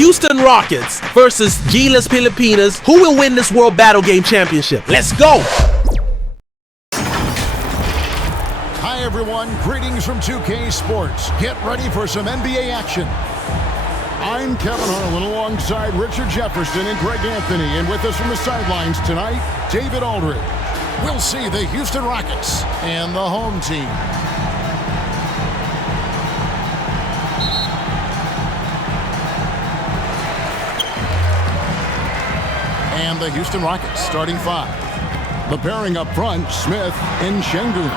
Houston Rockets versus GILAS Pilipinas. Who will win this World Battle Game Championship? Let's go! Hi everyone, greetings from 2K Sports. Get ready for some NBA action. I'm Kevin Harlan alongside Richard Jefferson and Greg Anthony, and with us from the sidelines tonight, David Aldridge. We'll see the Houston Rockets and the home team. And the Houston Rockets starting five. The pairing up front, Smith and Şengün.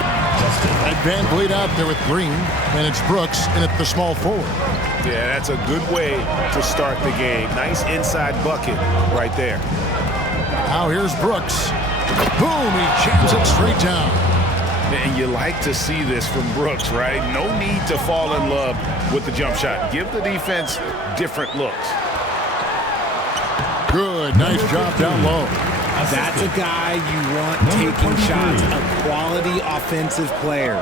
Red Van Vliet out there with Green, and it's Brooks in at the small forward. Yeah, that's a good way to start the game. Nice inside bucket right there. Now here's Brooks. Boom, he jams it straight down. And you like to see this from Brooks, right? No need to fall in love with the jump shot. Give the defense different looks. Good, nice job down low. That's a guy you want taking shots, a quality offensive player.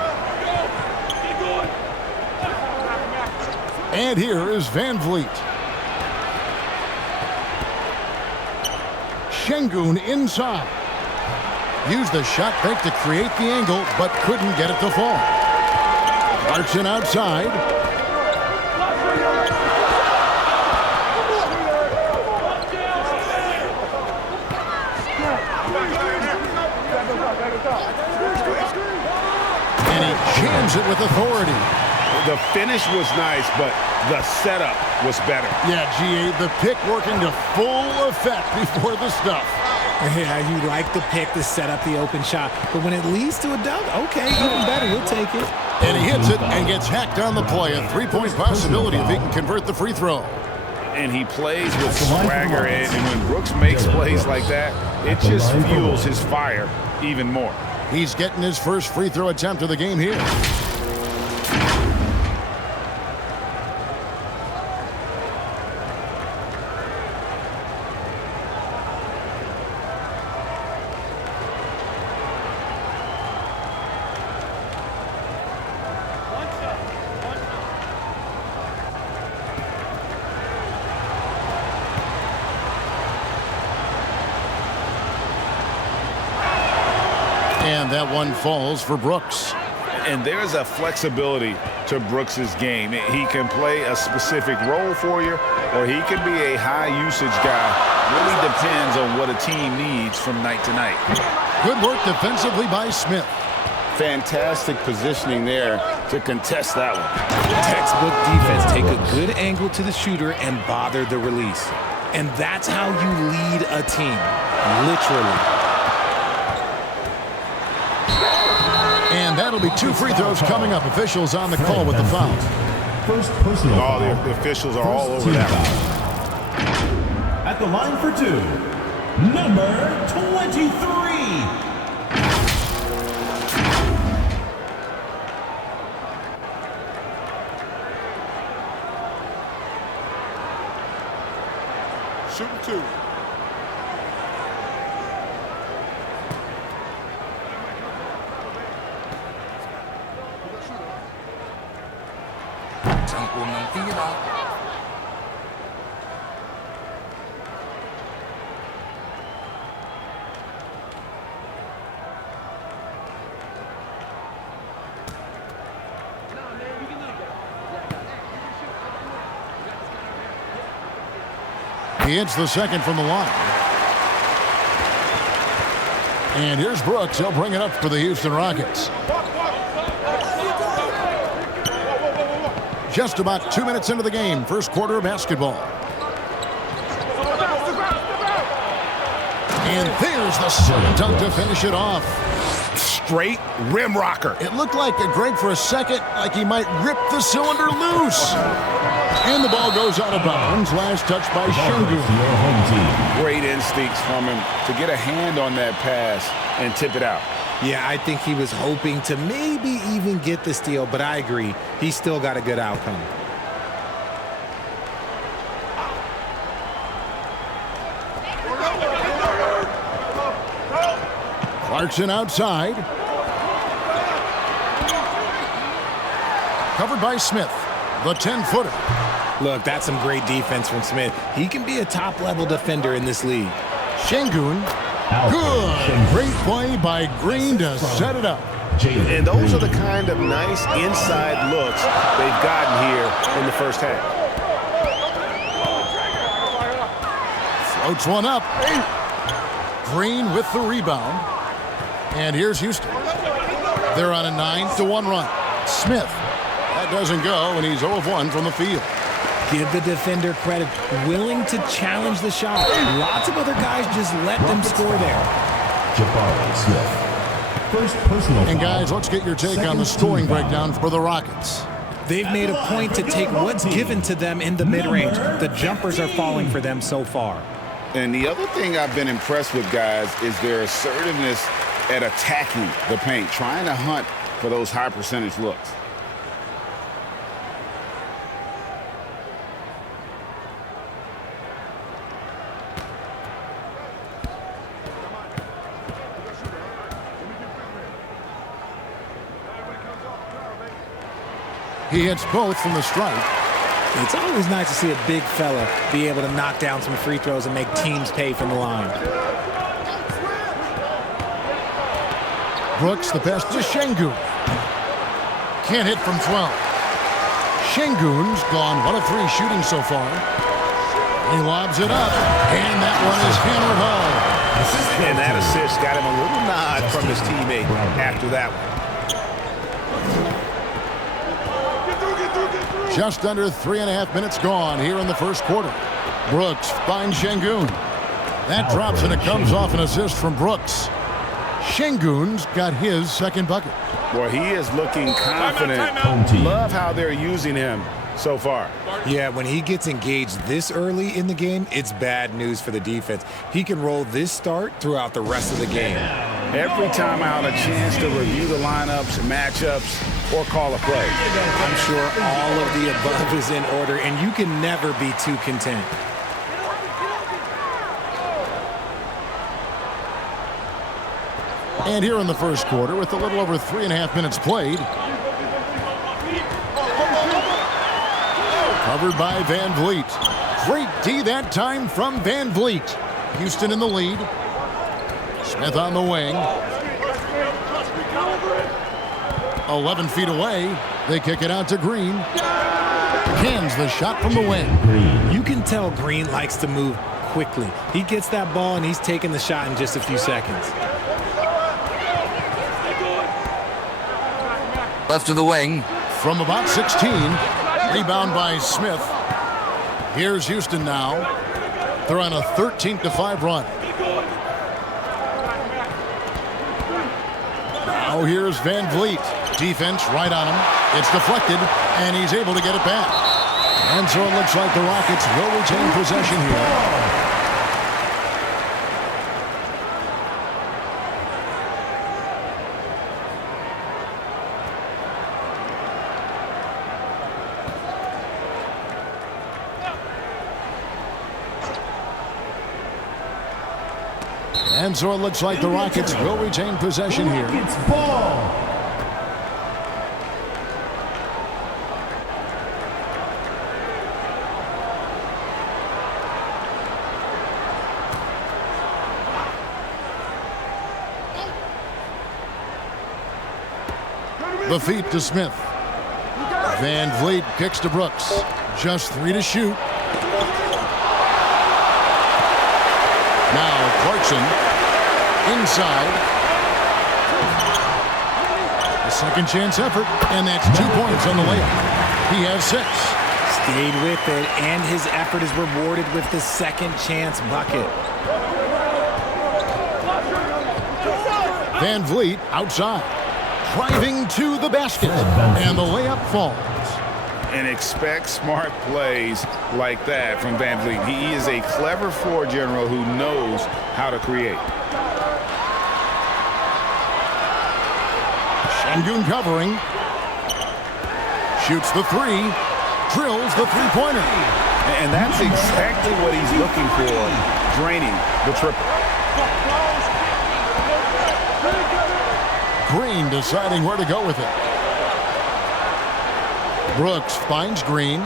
And here is Van Vliet. Şengün inside. Used the shot fake to create the angle, but couldn't get it to fall. Clarkson outside. And he jams it with authority. The finish was nice, but the setup was better. Yeah, GA, the pick working to full effect before the stuff. Yeah, you like the pick to set up the open shot, but when it leads to a dunk, okay, even better, we'll take it. And he hits it and gets hacked on the play. A three-point possibility if he can convert the free throw. And he plays with swagger, and when Brooks makes plays like that, it just fuels his fire even more. He's getting his first free throw attempt of the game here. And that one falls for Brooks. And there's a flexibility to Brooks's game. He can play a specific role for you, or he can be a high-usage guy. Really depends on what a team needs from night to night. Good work defensively by Smith. Fantastic positioning there to contest that one. Textbook defense. Take a good angle to the shooter and bother the release. And that's how you lead a team, literally. And that'll be two free throws coming up. Officials on the call with the foul. First personal foul. The officials are all over that one. At the line for two, number 23. Shooting two. He hits the second from the line. And here's Brooks. He'll bring it up for the Houston Rockets. Just about 2 minutes into the game, first quarter of basketball. And there's the slam dunk to finish it off. Straight rim rocker. It looked like Greg for a second, like he might rip the cylinder loose. And the ball goes out of bounds. Last touch by Şengün. Great instincts from him to get a hand on that pass and tip it out. Yeah, I think he was hoping to maybe even get the steal, but I agree. He still got a good outcome. Clarkson outside. Covered by Smith. The 10-footer. Look, that's some great defense from Smith. He can be a top-level defender in this league. Şengün. Good. Great play by Green to set it up. And those are the kind of nice inside looks they've gotten here in the first half. Floats one up. Green with the rebound. And here's Houston. They're on a 9-1 run. Smith. That doesn't go, and he's 0 of 1 from the field. Give the defender credit. Willing to challenge the shot. Lots of other guys just let them score there. First personal And foul. guys, let's get your take on the scoring breakdown for the Rockets. They've made a point to take what's given to them in the mid-range. The jumpers are falling for them so far. And the other thing I've been impressed with, guys, is their assertiveness at attacking the paint, trying to hunt for those high percentage looks. He hits both from the stripe. It's always nice to see a big fella be able to knock down some free throws and make teams pay from the line. Brooks, the pass to Şengün. Can't hit from 12. Şengün's gone 1 of 3 shooting so far. He lobs it up, and that one is hammered home. And that assist got him a little nod from his teammate after that one. Just under 3.5 minutes gone here in the first quarter. Brooks finds Şengün. That drops, and it comes off an assist from Brooks. Şengün's got his second bucket. Boy, he is looking confident. Love how they're using him so far. Yeah, when he gets engaged this early in the game, it's bad news for the defense. He can roll this start throughout the rest of the game. Every time out, a chance to review the lineups, matchups, or call a play. I'm sure all of the above is in order, and you can never be too content. And here in the first quarter, with a little over 3.5 minutes played. Covered by Van Vliet. Great D that time from Van Vliet. Houston in the lead. Smith on the wing. 11 feet away. They kick it out to Green. Cans the shot from the wing. You can tell Green likes to move quickly. He gets that ball, and he's taking the shot in just a few seconds. Left to the wing. From about 16. Rebound by Smith. Here's Houston now. They're on a 13-5 run. Now here's Van Vliet. Defense right on him. It's deflected, and he's able to get it back. And so it looks like the Rockets will retain possession here. And so it looks like the Rockets will retain possession here. Rockets ball. The feet to Smith. Van Vliet kicks to Brooks. Just 3 to shoot. Now Clarkson inside. A second chance effort, and that's 2 points on the layup. He has 6. Stayed with it, and his effort is rewarded with the second chance bucket. Van Vliet outside. Driving to the basket, and the layup falls. And expect smart plays like that from Van Vliet. He is a clever floor general who knows how to create. Şengün covering. Shoots the 3. Drills the three-pointer. And that's exactly what he's looking for, draining the triple. Green deciding where to go with it. Brooks finds Green.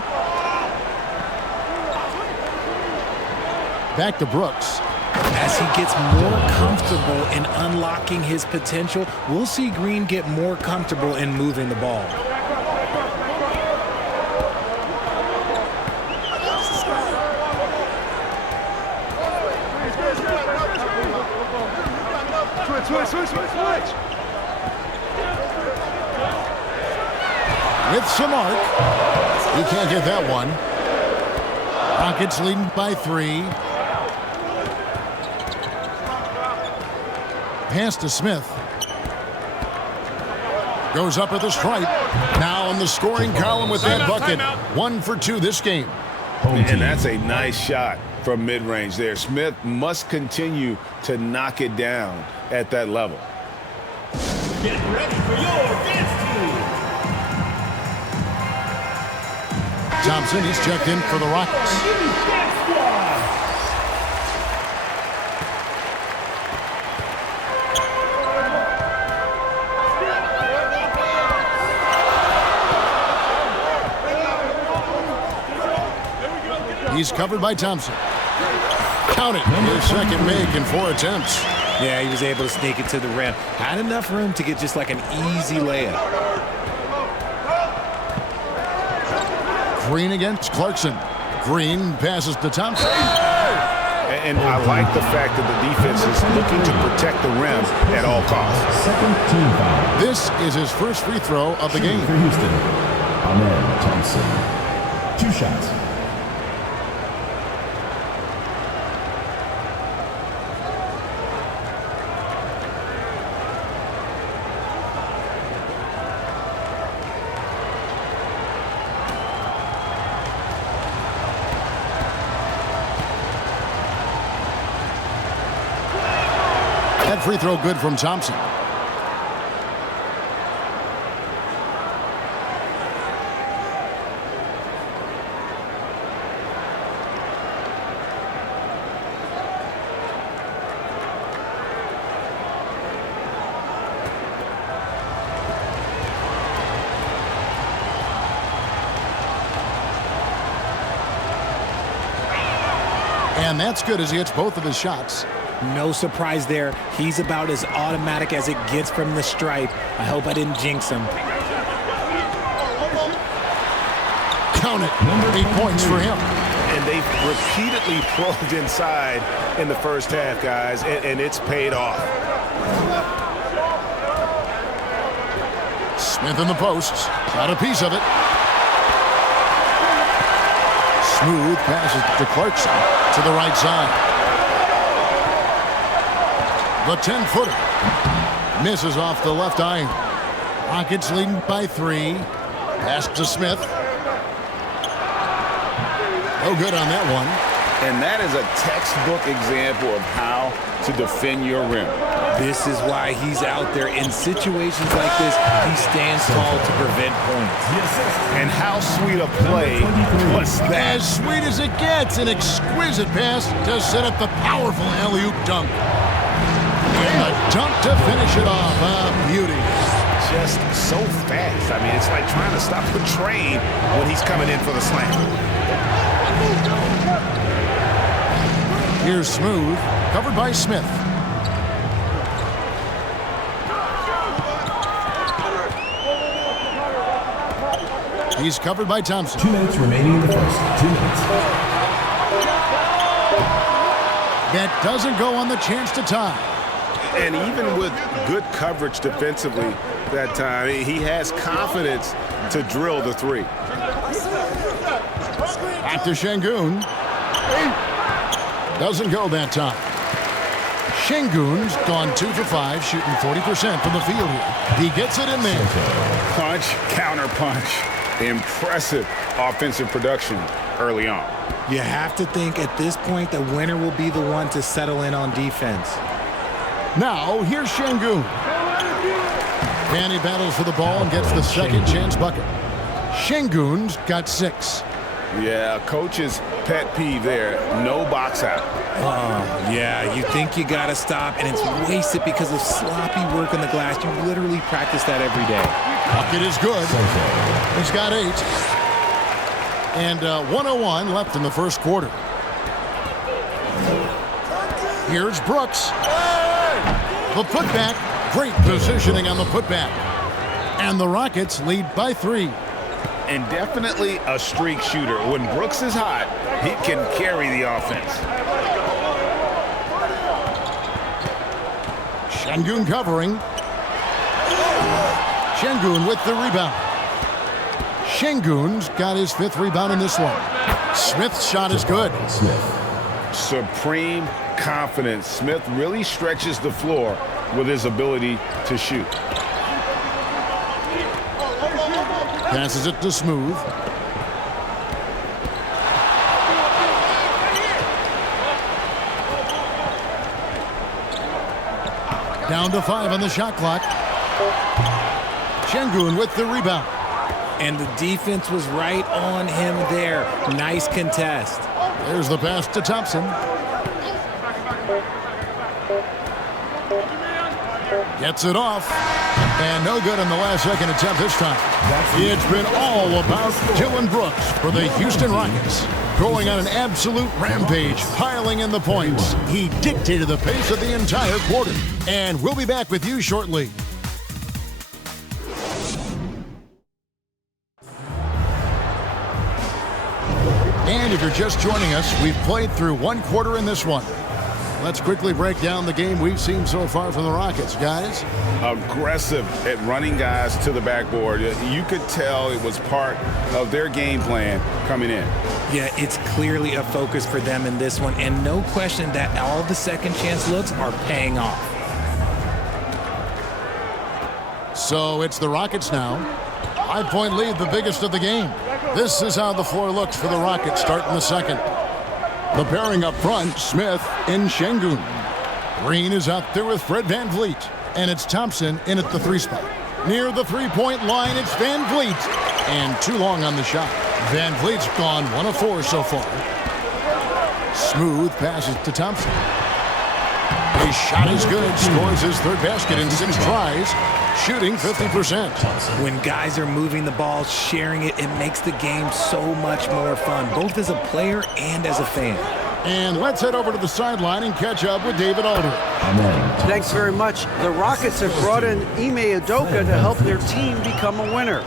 Back to Brooks. As he gets more comfortable in unlocking his potential, we'll see Green get more comfortable in moving the ball. Switch. With some arc. He can't get that one. Rockets leading by 3. Pass to Smith. Goes up at the stripe. Now in the scoring column with that bucket. 1 for 2 this game. And that's a nice shot from mid-range there. Smith must continue to knock it down at that level. Get ready for your dance team. Thompson is checked in for the Rockets. He's covered by Thompson. Count it. His second make in 4 attempts. Yeah, he was able to sneak it to the rim. Had enough room to get just like an easy layup. Green against Clarkson. Green passes to Thompson. And I like the fact that the defense is looking to protect the rim at all costs. Second team foul. This is his first free throw of the game. For Houston, Ahmed Thompson. 2 shots. That free throw good from Thompson. And that's good as he hits both of his shots. No surprise there. He's about as automatic as it gets from the stripe. I hope I didn't jinx him. Count it. 8 points for him. And they've repeatedly probed inside in the first half, guys, and it's paid off. Smith in the posts. Got a piece of it. Smooth passes to Clarkson to the right side. The 10-footer misses off the left eye. Rockets leading by 3. Pass to Smith. No good on that one. And that is a textbook example of how to defend your rim. This is why he's out there in situations like this. He stands tall to prevent points. And how sweet a play was that? As sweet as it gets, an exquisite pass to set up the powerful alley-oop dunk. And a dunk to finish it off. A beauty. Just so fast. I mean, it's like trying to stop the train when he's coming in for the slam. Here's Smooth, covered by Smith. He's covered by Thompson. 2 minutes remaining in the first. 2 minutes. That doesn't go on the chance to tie. And even with good coverage defensively that time, he has confidence to drill the 3. Back to Şengün. Doesn't go that time. Şengün's gone 2 for 5, shooting 40% from the field here. He gets it in there. Punch, counter punch. Impressive offensive production early on. You have to think at this point the winner will be the one to settle in on defense. Now, here's Şengün. And he battles for the ball and gets the second chance bucket. Şengün's got 6. Yeah, coach's pet peeve there. No box out. Yeah, you think you got to stop, and it's wasted because of sloppy work on the glass. You literally practice that every day. Bucket is good. He's got 8. And 1:01 left in the first quarter. Here's Brooks. The putback. Great positioning on the putback. And the Rockets lead by 3. And definitely a streak shooter. When Brooks is hot, he can carry the offense. Şengün covering. Şengün with the rebound. Şengün's got his 5th rebound in this one. Smith's shot is good. Supreme confidence. Smith really stretches the floor with his ability to shoot. Passes it to Smooth. Down to 5 on the shot clock. Şengün with the rebound. And the defense was right on him there. Nice contest. There's the pass to Thompson. Gets it off. And no good on the last second attempt this time. It's been all about Dillon Brooks for the Houston Rockets. Going on an absolute rampage, piling in the points. He dictated the pace of the entire quarter. And we'll be back with you shortly. And if you're just joining us, we've played through 1 quarter in this one. Let's quickly break down the game we've seen so far from the Rockets, guys. Aggressive at running guys to the backboard. You could tell it was part of their game plan coming in. Yeah, it's clearly a focus for them in this one, and no question that all the second chance looks are paying off. So it's the Rockets now. 5-point lead, the biggest of the game. This is how the floor looks for the Rockets starting the second. The pairing up front, Smith and Şengün. Green is out there with Fred VanVleet. And it's Thompson in at the 3 spot. Near the 3-point line, it's VanVleet. And too long on the shot. VanVleet's gone 1 of 4 so far. Smooth passes to Thompson. His shot is good. Scores his 3rd basket in 6 tries. Shooting 50%. When guys are moving the ball, sharing it, it makes the game so much more fun, both as a player and as a fan. And let's head over to the sideline and catch up with David Aldridge. Thanks very much. The Rockets have brought in Ime Udoka to help their team become a winner.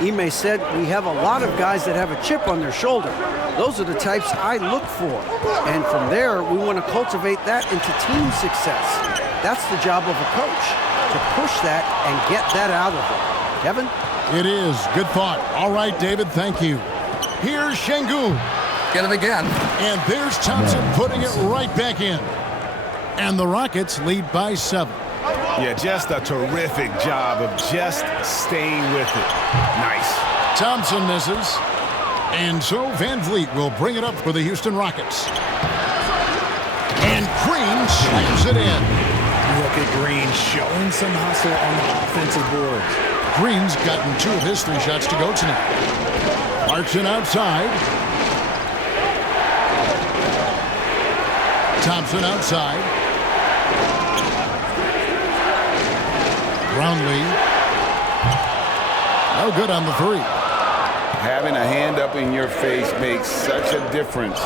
Ime said, "We have a lot of guys that have a chip on their shoulder. Those are the types I look for. And from there, we want to cultivate that into team success. That's the job of a coach, to push that and get that out of them." Kevin? It is. Good thought. All right, David, thank you. Here's Şengün. Get it again. And there's Thompson putting it right back in. And the Rockets lead by 7. Yeah, just a terrific job of just staying with it. Nice. Thompson misses. And so VanVleet will bring it up for the Houston Rockets. And Green slams it in. Look at Green showing some hustle on the offensive board. Green's gotten 2 of his 3 shots to go tonight. Clarkson outside. Thompson outside. Brownlee. No good on the 3. Having a hand up in your face makes such a difference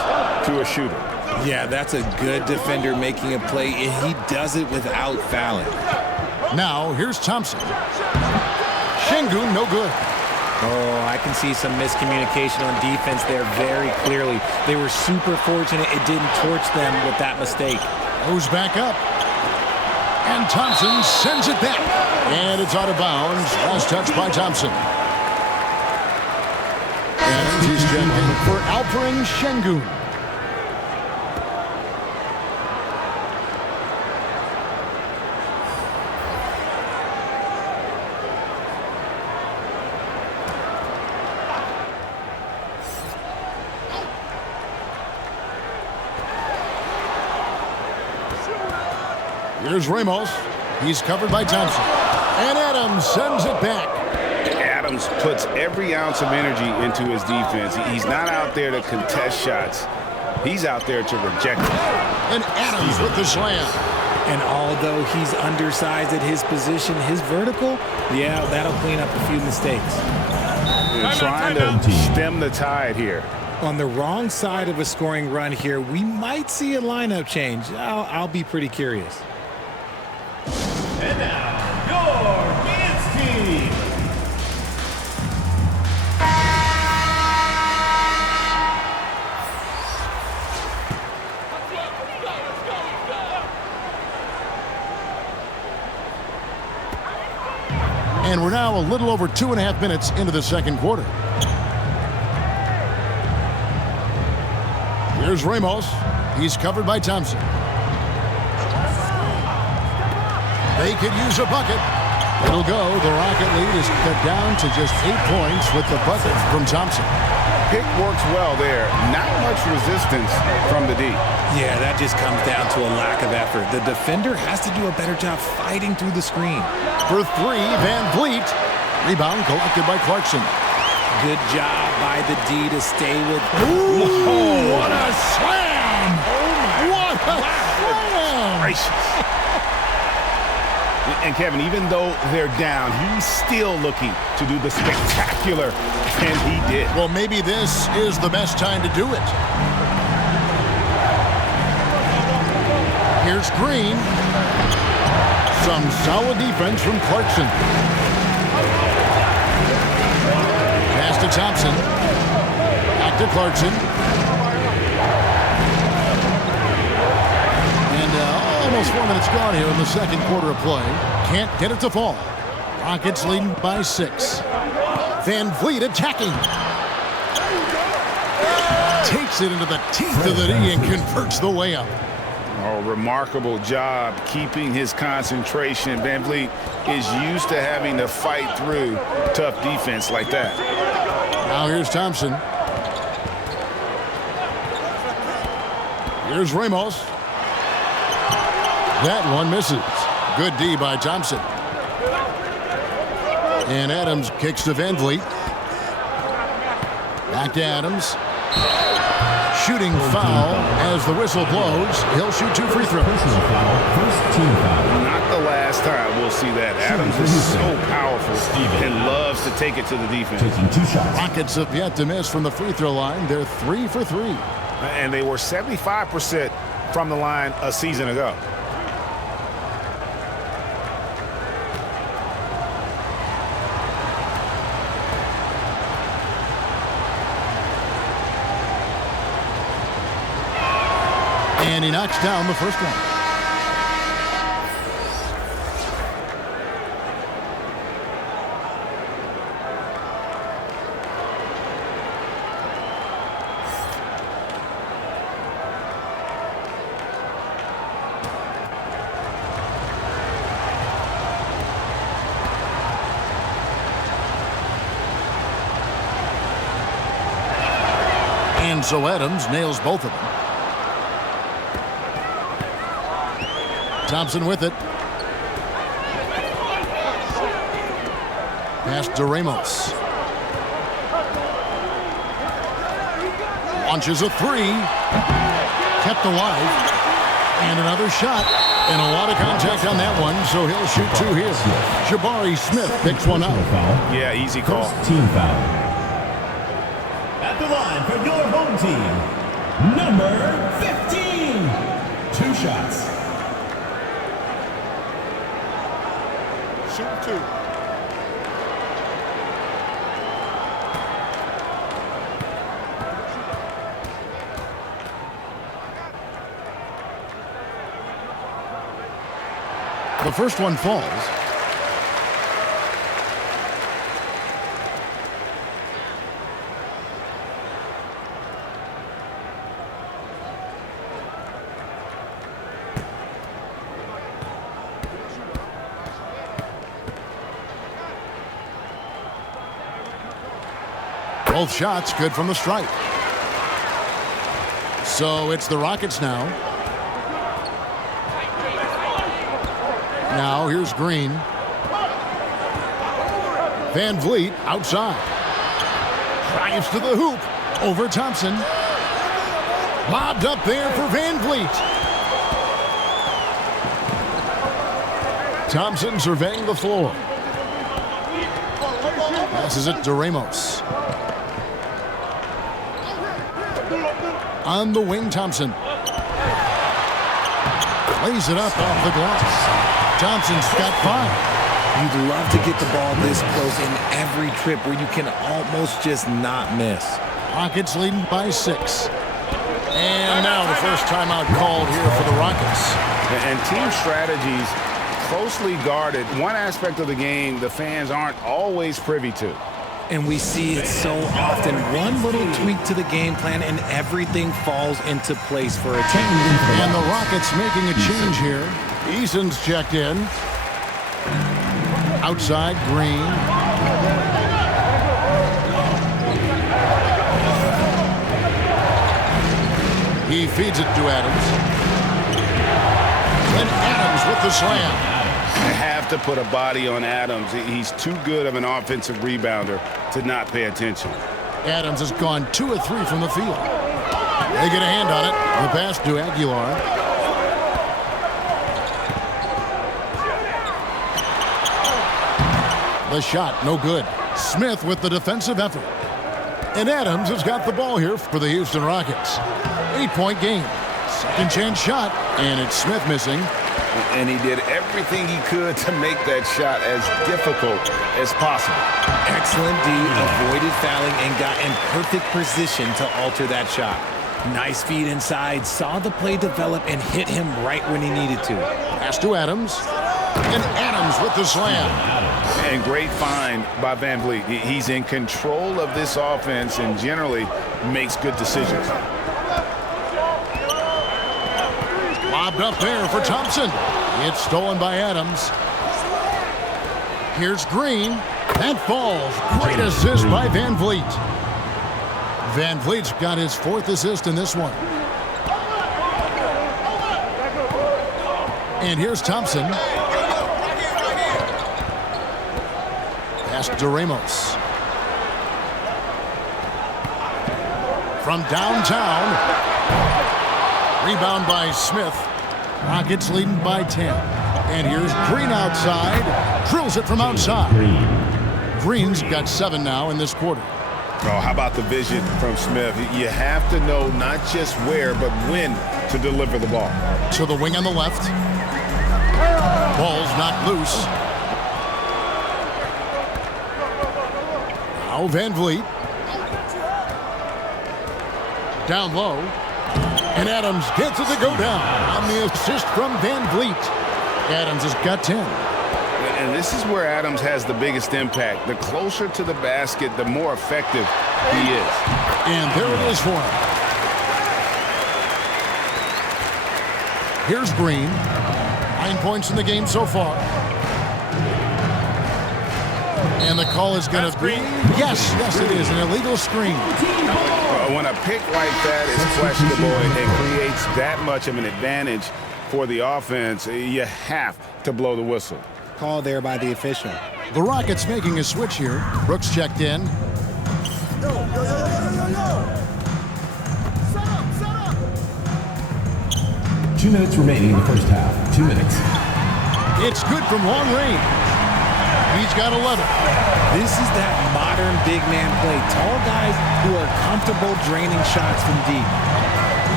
to a shooter. Yeah, that's a good defender making a play, and he does it without fouling. Now, here's Thompson. Şengün, no good. Oh, I can see some miscommunication on defense there very clearly. They were super fortunate it didn't torch them with that mistake. Goes back up. And Thompson sends it back. And it's out of bounds. Last touch by Thompson. And he's checking for Alperen Şengün. Here's Ramos. He's covered by Thompson. And Adams sends it back. Adams puts every ounce of energy into his defense. He's not out there to contest shots. He's out there to reject them. And Adams with the slam. And although he's undersized at his position, his vertical, yeah, that'll clean up a few mistakes. Trying to stem the tide here. On the wrong side of a scoring run here, we might see a lineup change. I'll be pretty curious. And now, your dance team. And we're now a little over 2.5 minutes into the second quarter. Here's Ramos. He's covered by Thompson. They could use a bucket. It'll go. The Rocket lead is cut down to just 8 points with the bucket from Thompson. Pick works well there. Not much resistance from the D. Yeah, that just comes down to a lack of effort. The defender has to do a better job fighting through the screen. For three, Van Vliet. Rebound collected by Clarkson. Good job by the D to stay with... Ooh, what a slam! Oh, my. What a slam! Gracious. And Kevin, even though they're down, he's still looking to do the spectacular, and he did. Well, maybe this is the best time to do it. Here's Green. Some solid defense from Clarkson. Pass to Thompson. Back to Clarkson. And almost 4 minutes gone here in the second quarter of play. Can't get it to fall. Rockets leading by 6. Van Vliet attacking. Takes it into the teeth of the D and converts the layup. Oh, remarkable job keeping his concentration. Van Vliet is used to having to fight through tough defense like that. Now here's Thompson. Here's Ramos. That one misses. Good D by Thompson. And Adams kicks to Van Vliet. Back to Adams. Shooting foul as the whistle blows. He'll shoot 2 free throws. Personal foul, first team foul. Not the last time we'll see that. Adams is so powerful and loves to take it to the defense. Taking 2 shots. Rockets have yet to miss from the free throw line. They're 3 for 3. And they were 75% from the line a season ago. And he knocks down the first one. And so Adams nails both of them. Thompson with it. Pass to Ramos. Launches a 3. Kept alive. And another shot. And a lot of contact on that one, so he'll shoot 2 here. Jabari Smith picks one up. Yeah, easy call. First team foul. At the line for your home team, number 15. 2 shots. Shoot 2. The first one falls. Both shots good from the stripe. So it's the Rockets now. Now here's Green. Van Vliet outside. Drives to the hoop. Over Thompson. Lobbed up there for Van Vliet. Thompson surveying the floor. Passes it to Ramos. On the wing, Thompson. Lays it up off the glass. Thompson's got 5. You'd love to get the ball this close in every trip where you can almost just not miss. Rockets leading by 6. And now the first timeout called here for the Rockets. And team strategies closely guarded. One aspect of the game the fans aren't always privy to. And we see it so often. One little tweak to the game plan and everything falls into place for a team. And the Rockets making a change here. Eason's checked in. Outside, Green. He feeds it to Adams. And Adams with the slam. You have to put a body on Adams. He's too good of an offensive rebounder to not pay attention. Adams has gone 2 of 3 from the field. They get a hand on it. The pass to Aguilar. The shot, no good. Smith with the defensive effort. And Adams has got the ball here for the Houston Rockets. 8-point game. Second chance shot, and it's Smith missing. And he did everything he could to make that shot as difficult as possible. Excellent D, avoided fouling and got in perfect position to alter that shot. Nice feed inside, saw the play develop and hit him right when he needed to. Pass to Adams. And Adams with the slam. And great find by Van Vliet. He's in control of this offense and generally makes good decisions. Lobbed up there for Thompson. It's stolen by Adams. Here's Green. That falls. Great assist by Van Vliet. Van Vliet's got his 4th assist in this one. And here's Thompson. Pass to Ramos. From downtown. Rebound by Smith. Rockets leading by 10. And here's Green outside. Drills it from outside. Green's got 7 now in this quarter. Oh, how about the vision from Smith? You have to know not just where, but when to deliver the ball. To the wing on the left. Ball's not loose. Now Van Vliet. Down low. And Adams gets it to go down on the assist from Van Vliet. Adams has got 10. And this is where Adams has the biggest impact. The closer to the basket, the more effective he is. And there it is for him. Here's Green. 9 points in the game so far. And the call is going to be, yes, it is, an illegal screen. When a pick like that is questionable and creates that much of an advantage for the offense, you have to blow the whistle. Call there by the official. The Rockets making a switch here. Brooks checked in. Two minutes remaining in the first half. 2 minutes. It's good from long range. He's got 11. This is that modern big man play. Tall guys who are comfortable draining shots from deep.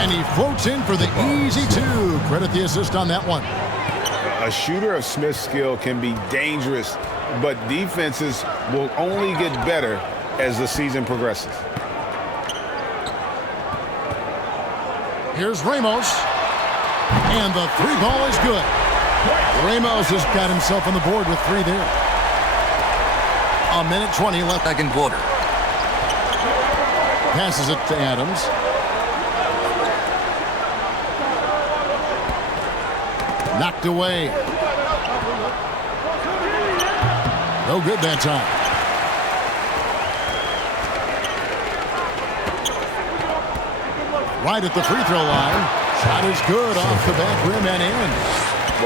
And he floats in for the easy 2. Credit the assist on that one. A shooter of Smith's skill can be dangerous, but defenses will only get better as the season progresses. Here's Ramos. And the 3 ball is good. Ramos has got himself on the board with 3 there. 1:20 left. Second quarter. Passes it to Adams. Knocked away. No good that time. Right at the free throw line. Shot is good off the back rim and in.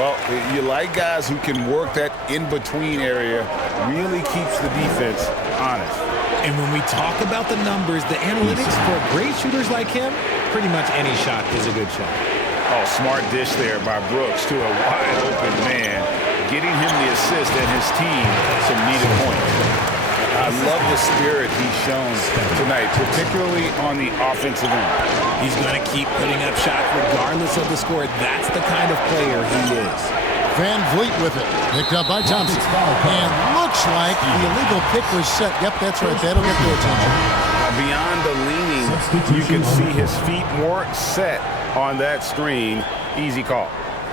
Well, you like guys who can work that in-between area, really keeps the defense honest. And when we talk about the numbers, the analytics for great shooters like him, pretty much any shot is a good shot. Oh, smart dish there by Brooks to a wide-open man, getting him the assist and his team some needed points. love the spirit he's shown tonight, particularly on the offensive end. He's going to keep putting up shots regardless of the score. That's the kind of player he is. Van Vliet with it. Picked up by Thompson. And looks like the illegal pick was set. Yep, that's right. That'll get their attention. Beyond the leaning, you can see his feet more set on that screen. Easy call.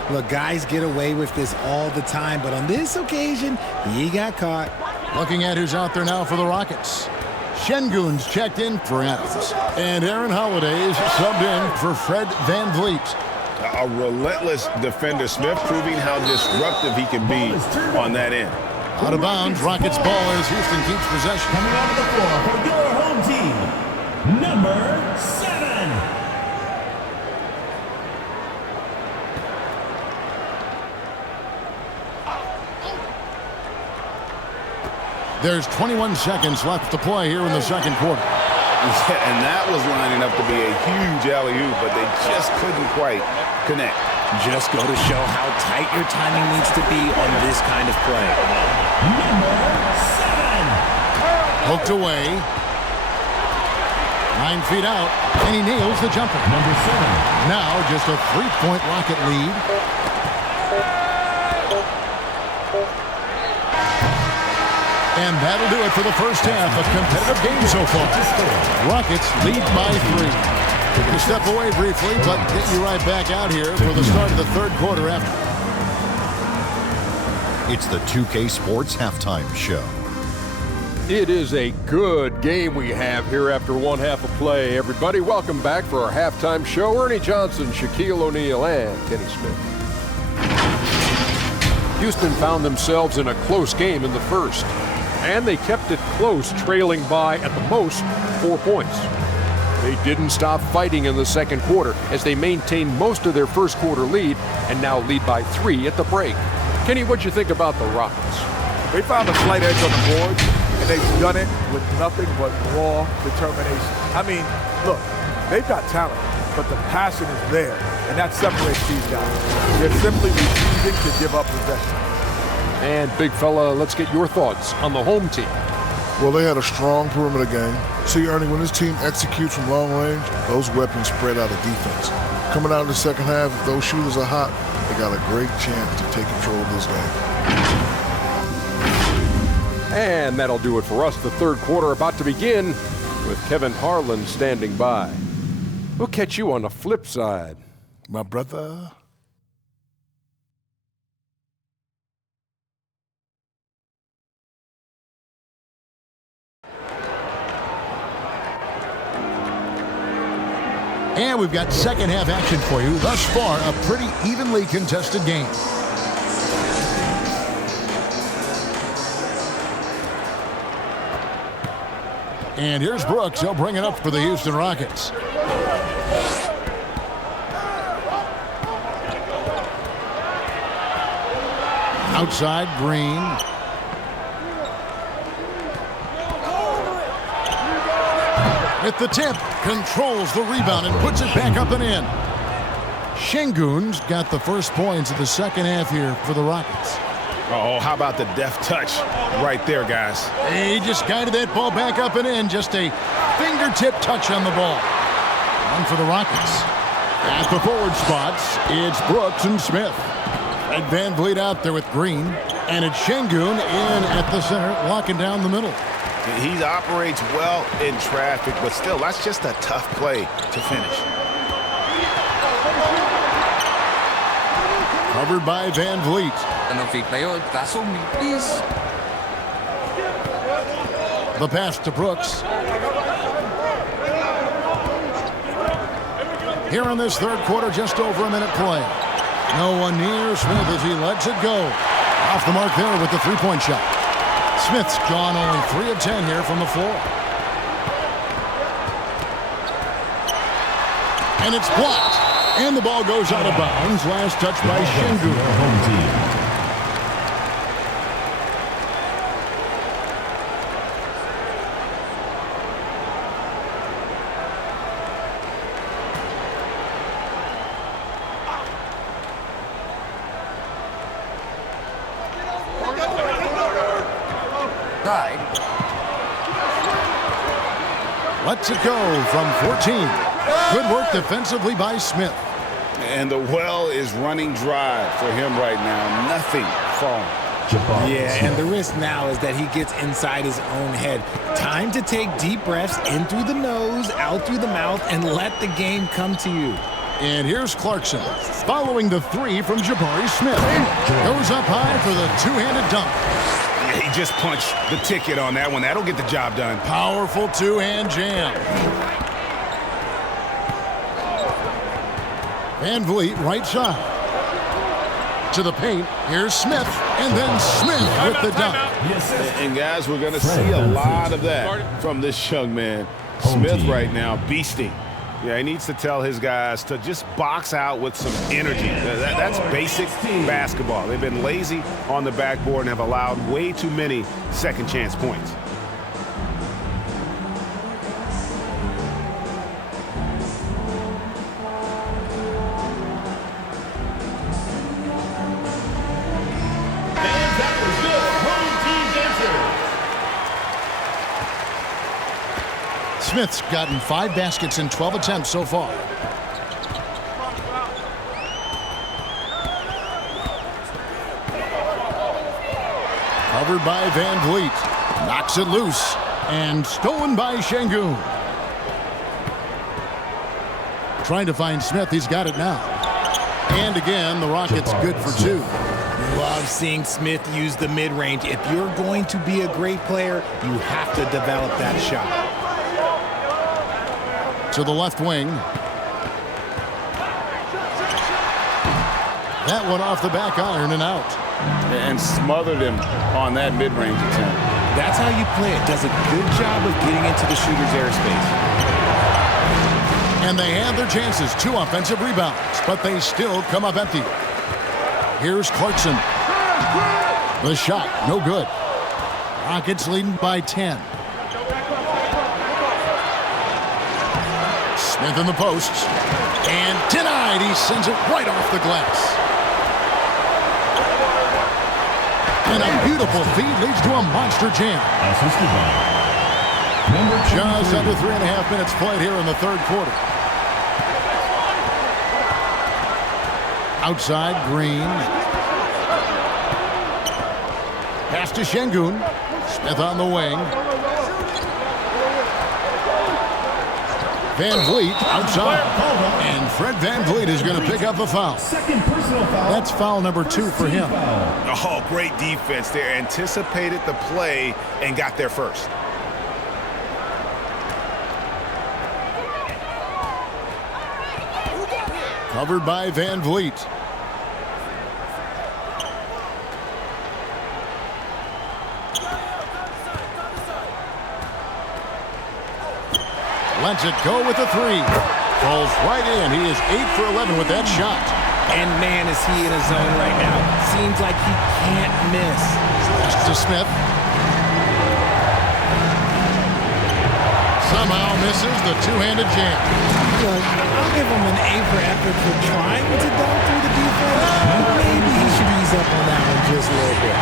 Look, guys get away with this all the time, but on this occasion, he got caught. Looking at who's out there now for the Rockets. Şengün's checked in for Adams. And Aaron Holiday's subbed in for Fred Van Vliet. A relentless defender. Smith proving how disruptive he can be on that end. Out of bounds, Rockets ball as Houston keeps possession. Coming onto the floor for your home team, number 7. There's 21 seconds left to play here in the second quarter. Yeah, and that was lining up to be a huge alley-oop, but they just couldn't quite connect. Just go to show how tight your timing needs to be on this kind of play. Number 7. Hooked away. 9 feet out, and he nails the jumper. Number 7. Now just a 3-point Rocket lead. And that'll do it for the first half. A competitive game so far. Rockets lead by 3. We're going to step away briefly, but get you right back out here for the start of the third quarter after. It's the 2K Sports Halftime Show. It is a good game we have here after one half of play. Everybody, welcome back for our halftime show. Ernie Johnson, Shaquille O'Neal, and Kenny Smith. Houston found themselves in a close game in the first, and they kept it close, trailing by, at the most, 4 points. They didn't stop fighting in the second quarter as they maintained most of their first quarter lead and now lead by 3 at the break. Kenny, what'd you think about the Rockets? They found a slight edge on the board, and they've done it with nothing but raw determination. I mean, look, they've got talent, but the passion is there, and that separates these guys. They're simply refusing to give up possession. And big fella, let's get your thoughts on the home team. Well, they had a strong perimeter game. See, Ernie, when this team executes from long range, those weapons spread out of defense. Coming out in the second half, if those shooters are hot, they got a great chance to take control of this game. And that'll do it for us. The third quarter about to begin with Kevin Harlan standing by. We'll catch you on the flip side. My brother. And we've got second half action for you. Thus far, a pretty evenly contested game. And here's Brooks. He'll bring it up for the Houston Rockets. Outside, Green. At the tip, controls the rebound and puts it back up and in. Şengün's got the first points of the second half here for the Rockets. Oh, how about the deft touch right there, guys? He just guided that ball back up and in. Just a fingertip touch on the ball. One for the Rockets. At the forward spots, it's Brooks and Smith. And Van Vliet out there with Green. And it's Şengün in at the center, locking down the middle. He operates well in traffic, but still, that's just a tough play to finish. Covered by Van Vliet. Please. The pass to Brooks. Here in this third quarter, just over a minute play. No one near Smith as he lets it go. Off the mark there with the three-point shot. Smith's gone only 3 of 10 here from the floor. And it's blocked. And the ball goes out of bounds. Last touch by Şengün. lets it go from 14. Good work defensively by Smith. And the well is running dry for him right now. Nothing falling. Yeah, and the risk now is that he gets inside his own head. Time to take deep breaths in through the nose, out through the mouth, and let the game come to you. And here's Clarkson following the three from Jabari Smith. Goes up high for the two-handed dunk. Yeah, he just punched the ticket on that one. That'll get the job done. Powerful two-hand jam. Van Vliet right side. To the paint. Here's Smith. And then Smith with the dunk. And guys, we're going to see a lot of that from this young man. Smith right now beasting. Yeah, he needs to tell his guys to just box out with some energy. That's basic basketball. They've been lazy on the backboard and have allowed way too many second chance points. Smith's gotten 5 baskets in 12 attempts so far. Covered by Van Vliet. Knocks it loose. And stolen by Şengün. Trying to find Smith. He's got it now. And again, the Rockets good for 2. Love seeing Smith use the mid-range. If you're going to be a great player, you have to develop that shot. To the left wing. That one off the back iron and out. And smothered him on that mid-range attempt. That's how you play it. Does a good job of getting into the shooter's airspace. And they have their chances. 2 offensive rebounds, but they still come up empty. Here's Clarkson. The shot, no good. Rockets leading by 10. Smith in the posts. And denied. He sends it right off the glass. And a beautiful feed leads to a monster jam. Just under 3.5 minutes played here in the third quarter. Outside, Green. Pass to Şengün. Smith on the wing. Van Vliet outside. And Fred Van Vliet is going to pick up a foul. Second personal foul. That's foul number 2 for him. Oh, great defense there. Anticipated the play and got there first. Covered by Van Vliet. Lets it go with the 3. Falls right in. He is 8 for 11 with that shot. And man, is he in his zone right now. Seems like he can't miss. Pass to Smith. Somehow misses the two-handed jam. Look, I'll give him an A for effort for trying to dunk through the defense. Maybe he should ease up on that one just a little bit.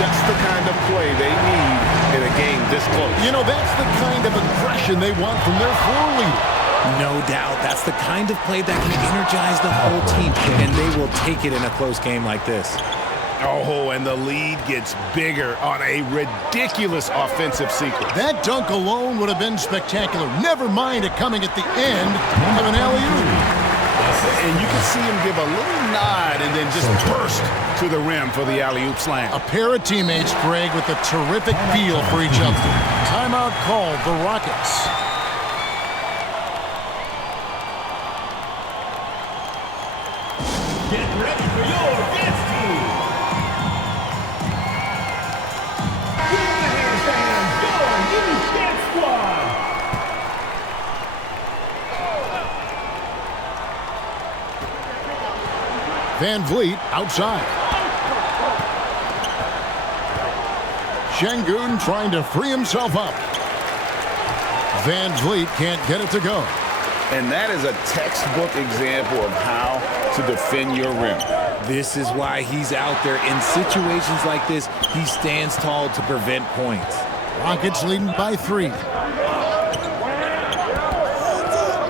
Just the kind of play they need in a game this close. You know, that's the kind of aggression they want from their floor leader. No doubt. That's the kind of play that can energize the whole team, and they will take it in a close game like this. Oh, and the lead gets bigger on a ridiculous offensive sequence. That dunk alone would have been spectacular. Never mind it coming at the end of an alley-oop. And you can see him give a little nod and then just burst to the rim for the alley-oop slam. A pair of teammates, Greg, with a terrific feel for each other. Timeout called the Rockets. Get ready for your dance team. With the handstands, your new dance squad. Van Vliet outside. Şengün trying to free himself up. Van Vliet can't get it to go. And that is a textbook example of how to defend your rim. This is why he's out there. In situations like this, he stands tall to prevent points. Rockets leading by 3.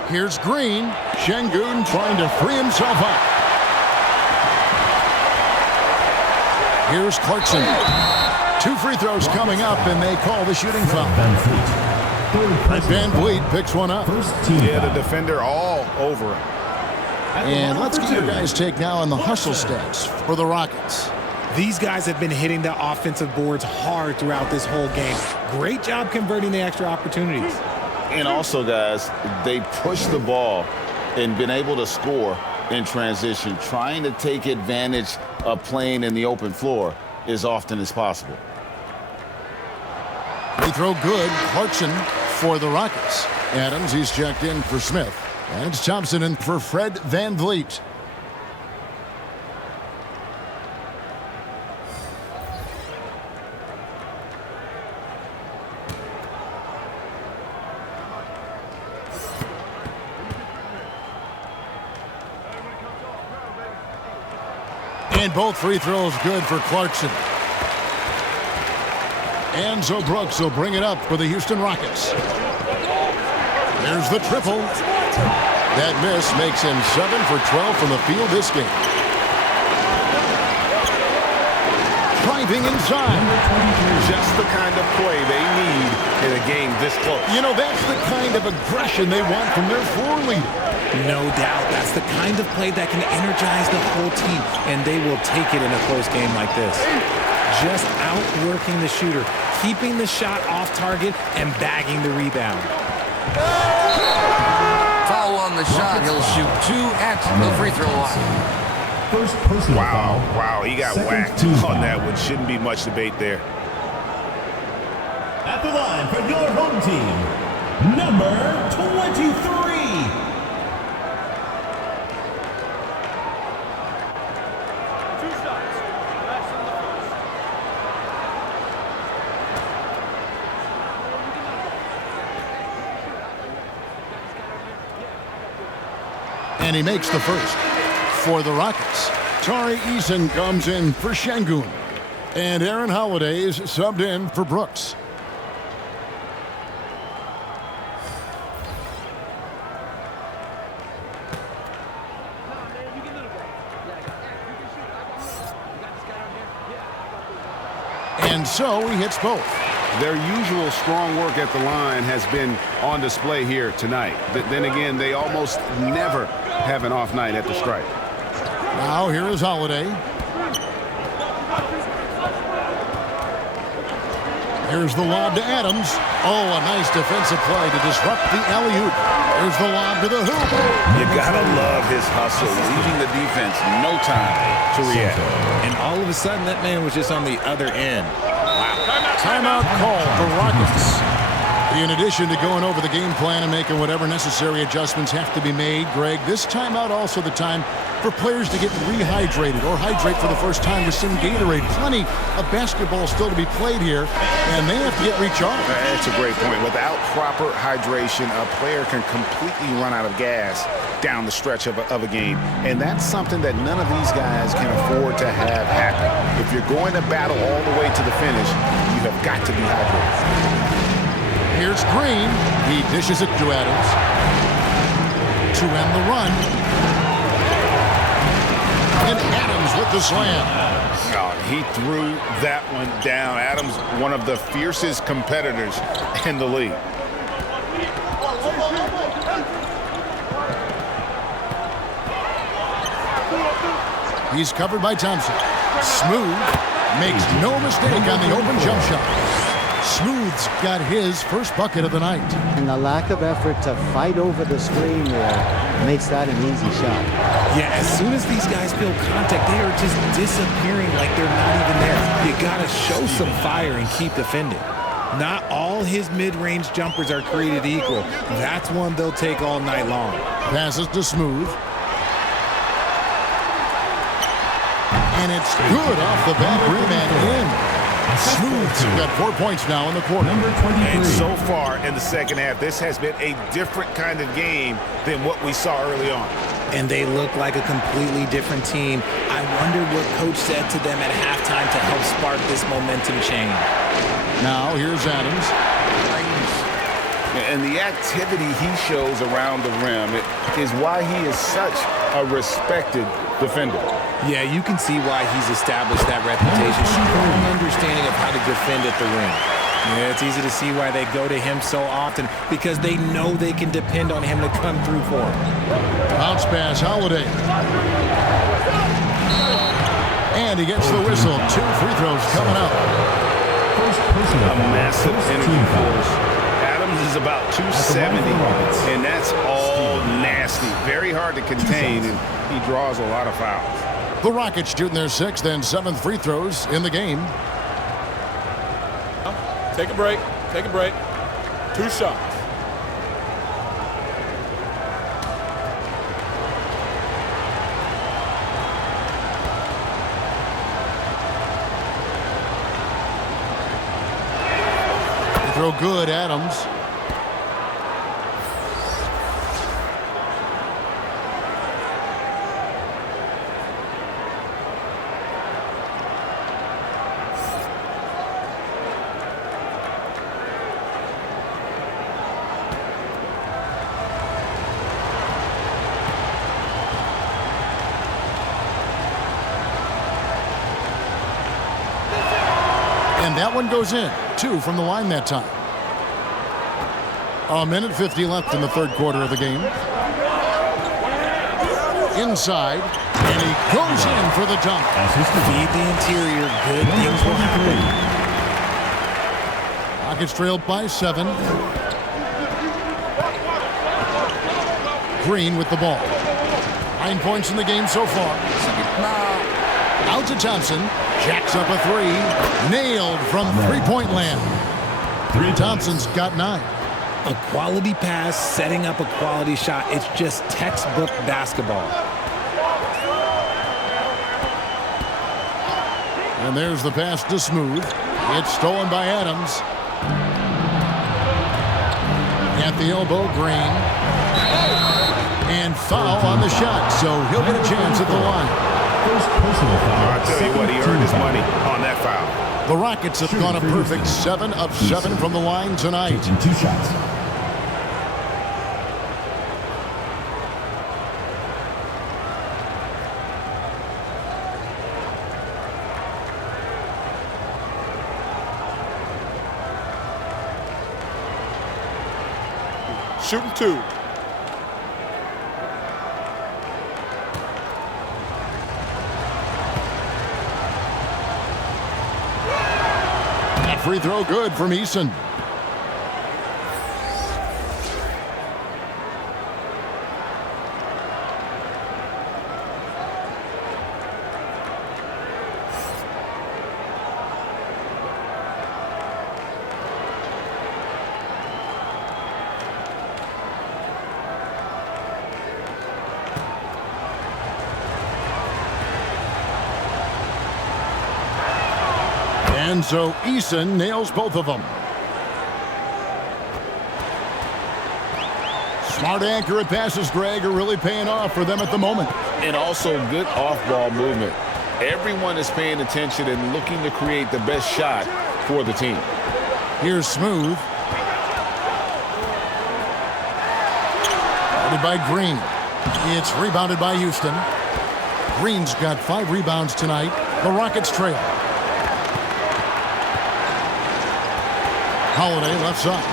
Here's Green. Şengün trying to free himself up. Here's Clarkson. 2 free throws coming up, and they call the shooting foul. Van Vliet picks one up. Yeah, the defender all over him. And let's get your guys' take now on the hustle stats for the Rockets. These guys have been hitting the offensive boards hard throughout this whole game. Great job converting the extra opportunities. And also, guys, they push the ball and been able to score in transition, trying to take advantage of playing in the open floor as often as possible. Free throw good. Clarkson for the Rockets. Adams, he's checked in for Smith. And it's Thompson in for Fred Van Vliet. And both free throws good for Clarkson. And so Brooks will bring it up for the Houston Rockets. There's the triple. That miss makes him 7 for 12 from the field this game. Driving inside. Just the kind of play they need in a game this close. You know, that's the kind of aggression they want from their floor leader. No doubt. That's the kind of play that can energize the whole team, and they will take it in a close game like this. Just outworking the shooter, keeping the shot off target, and bagging the rebound. Foul on the shot. He'll shoot 2 at the free throw line. First personal foul. Wow, he got whacked on that one. Shouldn't be much debate there. At the line for your home team, number 23. And he makes the first for the Rockets. Tari Eason comes in for Şengün. And Aaron Holiday is subbed in for Brooks. And so he hits both. Their usual strong work at the line has been on display here tonight. Then again, they almost never have an off night at the stripe. Now here is Holiday. Here's the lob to Adams. Oh, a nice defensive play to disrupt the alley-oop. Here's the lob to the hoop. You gotta love his hustle, leaving the defense no time to react. And all of a sudden, that man was just on the other end. Timeout call for Rockets. In addition to going over the game plan and making whatever necessary adjustments have to be made, Greg, this timeout also the time for players to get rehydrated or hydrate for the first time with some Gatorade. Plenty of basketball still to be played here, and they have to get recharged. That's a great point. Without proper hydration, a player can completely run out of gas down the stretch of a game, and that's something that none of these guys can afford to have happen. If you're going to battle all the way to the finish, you have got to be hydrated. Here's Green. He dishes it to Adams. To end the run. And Adams with the slam. Oh, he threw that one down. Adams, one of the fiercest competitors in the league. He's covered by Thompson. Smooth makes no mistake on the open jump shot. Smooth's got his first bucket of the night. And the lack of effort to fight over the screen there makes that an easy shot. Yeah, as soon as these guys feel contact, they are just disappearing like they're not even there. You gotta show some fire and keep defending. Not all his mid-range jumpers are created equal. That's one they'll take all night long. Passes to Smooth. And it's good off the back rim and in. Smooth's got 4 points now in the quarter. And so far in the second half, this has been a different kind of game than what we saw early on. And they look like a completely different team. I wonder what coach said to them at halftime to help spark this momentum change. Now here's Adams. And the activity he shows around the rim is why he is such a respected defender. Yeah, you can see why he's established that reputation. Strong understanding of how to defend at the rim. Yeah, it's easy to see why they go to him so often, because they know they can depend on him to come through for them. Bounce pass, Holiday. And he gets the whistle. 2 free throws coming up. A massive energy force. Adams is about 270, and that's all nasty. Very hard to contain, and he draws a lot of fouls. The Rockets shooting their 6th and 7th free throws in the game. Take a break. Take a break. 2 shots. Throw good, Adams. And that one goes in. 2 from the line that time. 1:50 left in the 3rd quarter of the game. Inside, and he goes in for the dunk. Feed the interior. Good things will happen. Rockets trailed by 7. Green with the ball. 9 points in the game so far. Out to Thompson. Jacks up a 3. Nailed from three-point land. Thompson's got 9. A quality pass, setting up a quality shot. It's just textbook basketball. And there's the pass to Smooth. It's stolen by Adams. At the elbow, Green. And foul on the shot, so he'll get a chance at the line. I'll tell you what, he earned his money on that foul. The Rockets have gone a perfect 7 of 7 from the line tonight. 2 shots. Shooting 2. That free throw good from Eason. And so Eason nails both of them. Smart, accurate passes, Greg, are really paying off for them at the moment. And also good off-ball movement. Everyone is paying attention and looking to create the best shot for the team. Here's Smooth. Guarded by Green. It's rebounded by Houston. Green's got 5 rebounds tonight. The Rockets trail. Holiday left side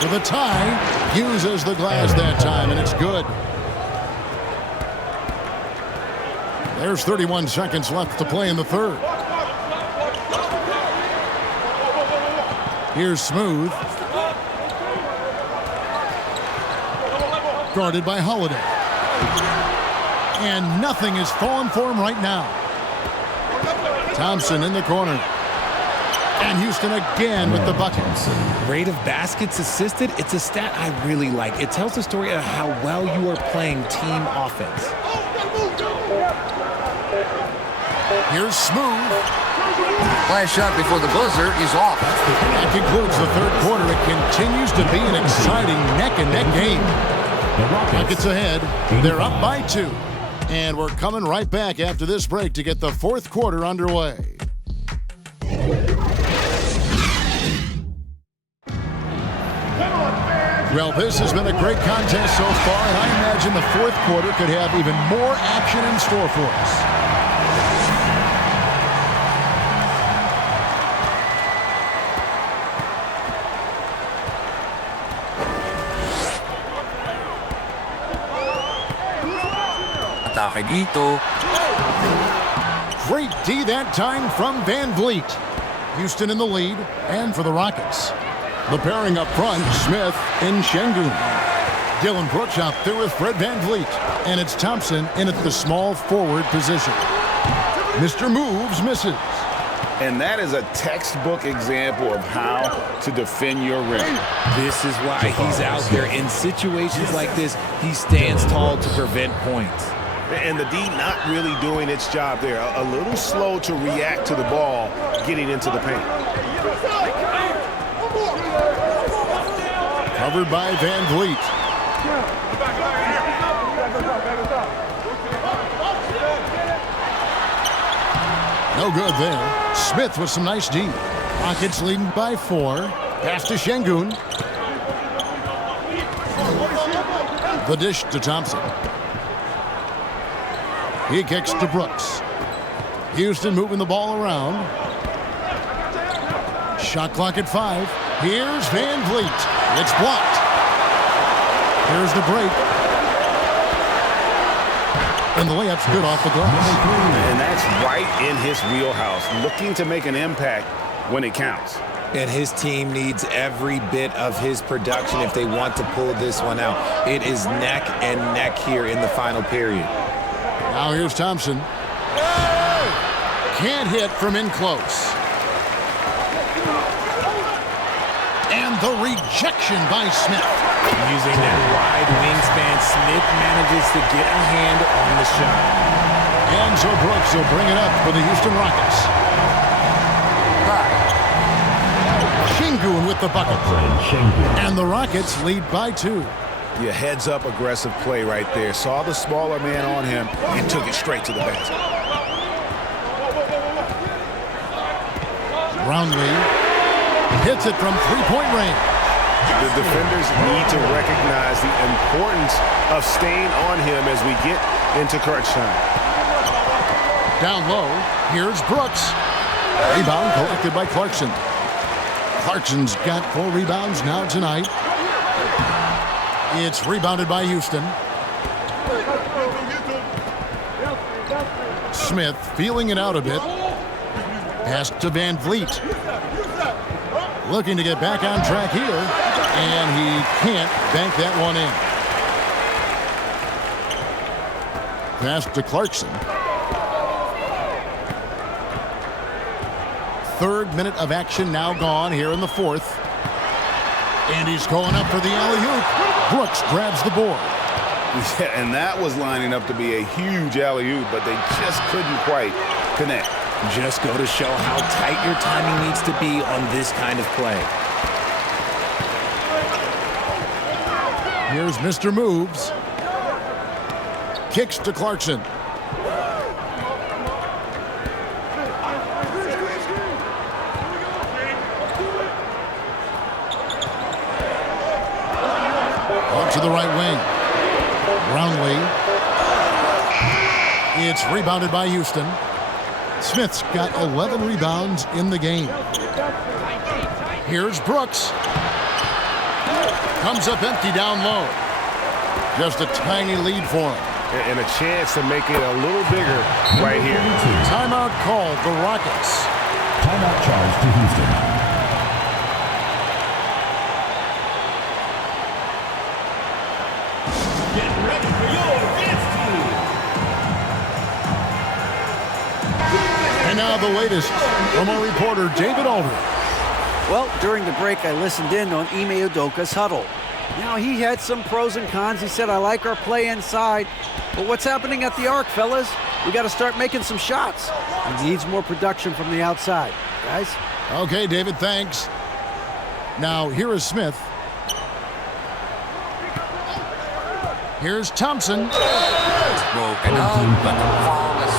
for the tie. Uses the glass that time, and it's good. There's 31 seconds left to play in the 3rd. Here's Smooth. Guarded by Holiday. And nothing is falling for him right now. Thompson in the corner. And Houston again with the bucket. Rate of baskets assisted, it's a stat I really like. It tells the story of how well you are playing team offense. Here's Smooth. Last shot before the buzzer is off. That concludes the 3rd quarter. It continues to be an exciting neck-and-neck game. Rockets ahead. They're up by 2. And we're coming right back after this break to get the 4th quarter underway. Well, this has been a great contest so far, and I imagine the fourth quarter could have even more action in store for us. Atake dito. Great D that time from Van Vliet. Houston in the lead, and for the Rockets, the pairing up front, Smith and Şengün. Dylan Brooks out there with Fred Van Vliet, and it's Thompson in at the small forward position. Mr. Moves misses. And that is a textbook example of how to defend your rim. This is why he's out there. In situations like this, he stands tall to prevent points. And the D not really doing its job there. A little slow to react to the ball getting into the paint. Covered by Van Vliet. No good there. Smith with some nice D. Rockets leading by 4. Pass to Şengün. The dish to Thompson. He kicks to Brooks. Houston moving the ball around. Shot clock at 5. Here's Van Vliet. It's blocked. Here's the break. And the layup's good off the glass. And that's right in his wheelhouse, looking to make an impact when it counts. And his team needs every bit of his production if they want to pull this one out. It is neck and neck here in the final period. Now here's Thompson. Can't hit from in close. And the rejection by Smith. Using that wide wingspan, Smith manages to get a hand on the shot. And so Brooks will bring it up for the Houston Rockets. Şengün with the bucket. And the Rockets lead by 2. Yeah, heads up aggressive play right there. Saw the smaller man on him and took it straight to the basket. Brownlee hits it from three-point range. The defenders need to recognize the importance of staying on him as we get into crunch time. Down low, here's Brooks. Rebound collected by Clarkson. Clarkson's got 4 rebounds now tonight. It's rebounded by Houston. Smith feeling it out a bit. Pass to Van Vliet. Looking to get back on track here. And he can't bank that one in. Pass to Clarkson. 3rd minute of action now gone here in the 4th. And he's going up for the alley-oop. Brooks grabs the board. Yeah, and that was lining up to be a huge alley-oop, but they just couldn't quite connect. Just go to show how tight your timing needs to be on this kind of play. Here's Mr. Moves. Kicks to Clarkson. Up to the right wing. Brownlee. It's rebounded by Houston. Smith's got 11 rebounds in the game. Here's Brooks. Comes up empty down low. Just a tiny lead for him. And a chance to make it a little bigger right here. Timeout called the Rockets. Timeout charge to Houston. Get ready for your dance team. And now the latest from our reporter, David Aldridge. Well, during the break, I listened in on Ime Udoka's huddle. Now, he had some pros and cons. He said, I like our play inside. But what's happening at the arc, fellas? We got to start making some shots. He needs more production from the outside. Guys? Okay, David, thanks. Now, here is Smith. Here's Thompson. Broken up, but the ball is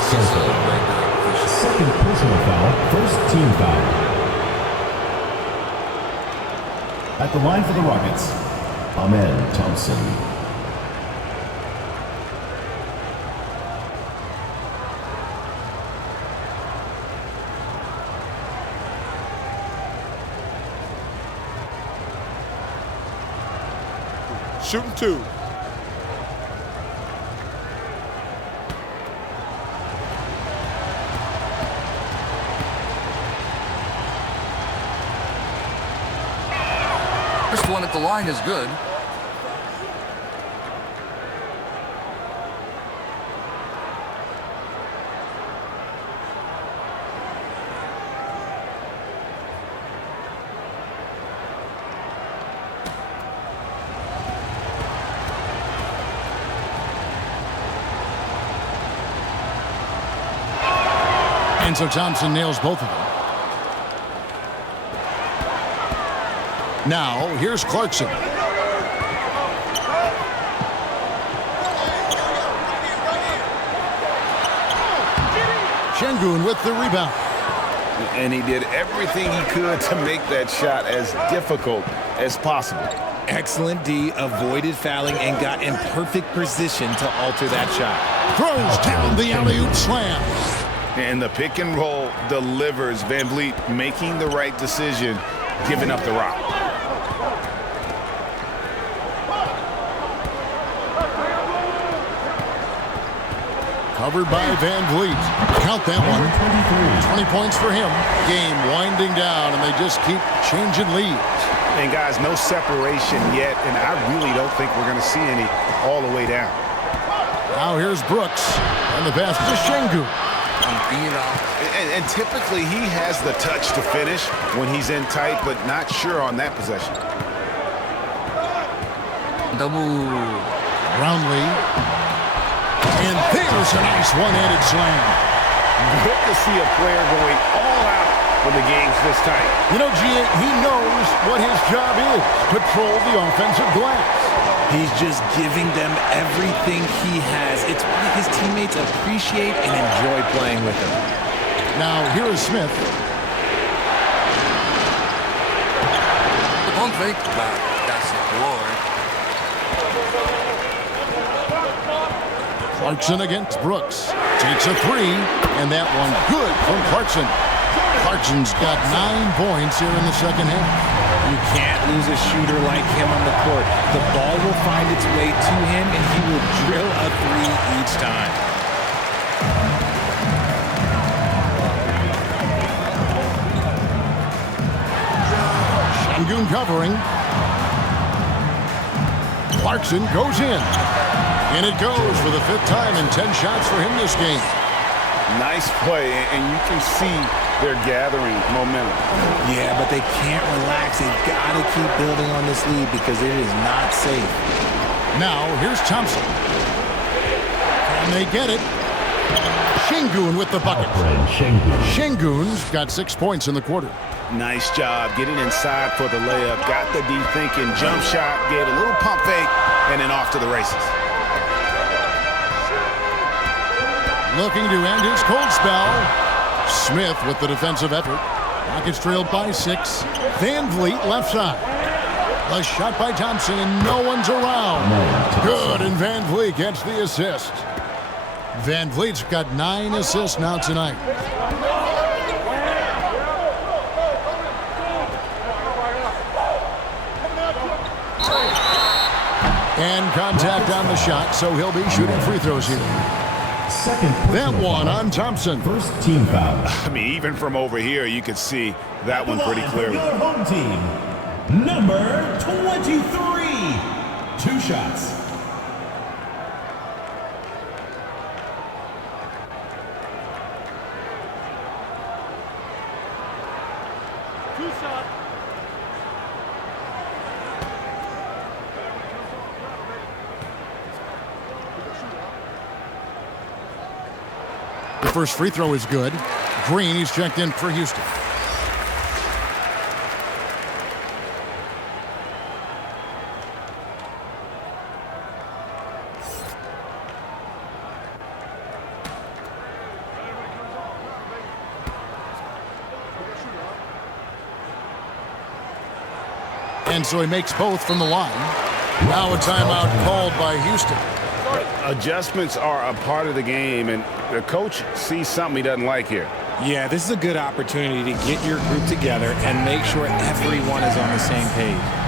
Second personal foul, first team foul. At the line for the Rockets, Amen Thompson. Shooting 2. First one at the line is good. And so Thompson nails both of them. Now, here's Clarkson. Şengün with the rebound. And he did everything he could to make that shot as difficult as possible. Excellent D, avoided fouling and got in perfect position to alter that shot. Throws down the alley-oop slam. And the pick and roll delivers. Van Vliet making the right decision, giving up the rock. Covered by Van Vliet. Count that one. 20 points for him. Game winding down, and they just keep changing leads. And guys, no separation yet, and I really don't think we're going to see any all the way down. Now here's Brooks, and the pass to Şengün. And typically he has the touch to finish when he's in tight, but not sure on that possession. Brownlee. And there's a nice one-handed slam. Good to see a player going all out when the game's this tight. You know, he knows what his job is. Patrol the offensive glass. He's just giving them everything he has. It's why his teammates appreciate and enjoy playing with him. Now, here is Smith. The pump fake. That's the floor. Clarkson against Brooks. Takes a three, and that one good from Clarkson. Clarkson's got 9 points here in the second half. You can't lose a shooter like him on the court. The ball will find its way to him, and he will drill a three each time. Şengün covering. Clarkson goes in. And it goes for the 5th time in 10 shots for him this game. Nice play, and you can see they're gathering momentum. Yeah, but they can't relax. They've got to keep building on this lead because it is not safe. Now, here's Thompson. And they get it. Şengün with the bucket. Şengün's got 6 points in the quarter. Nice job getting inside for the layup. Got the D thinking. Jump shot, gave a little pump fake, and then off to the races. Looking to end his cold spell. Smith with the defensive effort. Rockets trailed by 6. Van Vliet left side. A shot by Thompson, and no one's around. Good, and Van Vliet gets the assist. Van Vliet's got 9 assists now tonight. And contact on the shot, so he'll be shooting free throws here. That one on Thompson. First team foul. I mean, even from over here, you could see that one pretty clearly. Your home team, number 23. 2 shots. The first free throw is good. Green, he's checked in for Houston. And so he makes both from the line. Now a timeout called by Houston. Adjustments are a part of the game, and the coach sees something he doesn't like here. Yeah, this is a good opportunity to get your group together and make sure everyone is on the same page.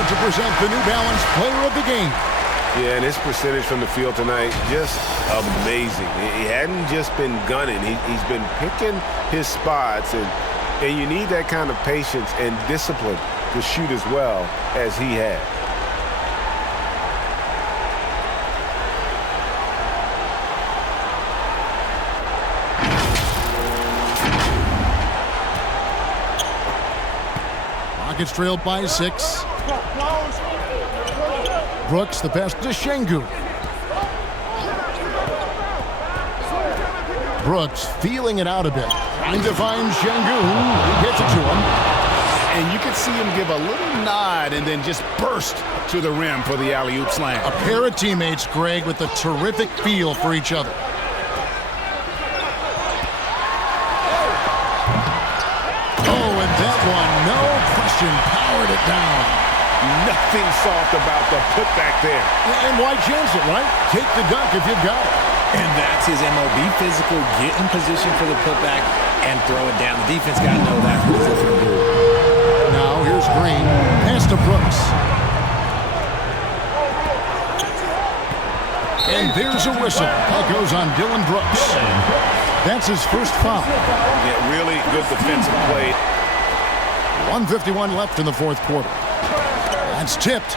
To present the New Balance Player of the Game. Yeah, and his percentage from the field tonight, just amazing. He hadn't just been gunning. He's been picking his spots, and you need that kind of patience and discipline to shoot as well as he had. Rockets trailed by 6. Brooks, the pass to Şengün. Brooks feeling it out a bit. Trying to find Şengün. He gets it to him. And you can see him give a little nod and then just burst to the rim for the alley-oop slam. A pair of teammates, Greg, with a terrific feel for each other. Oh, and that one, no question, powered it down. Nothing soft about the putback there. And why chance it, right? Take the dunk if you've got it. And that's his MO. Be physical, get in position for the putback, and throw it down. The defense got to know that's what he's looking to do. Now here's Green. Pass to Brooks. And there's a whistle. That goes on Dylan Brooks. That's his first foul. Yeah, really good defensive play. 1:51 left in the fourth quarter. That's tipped.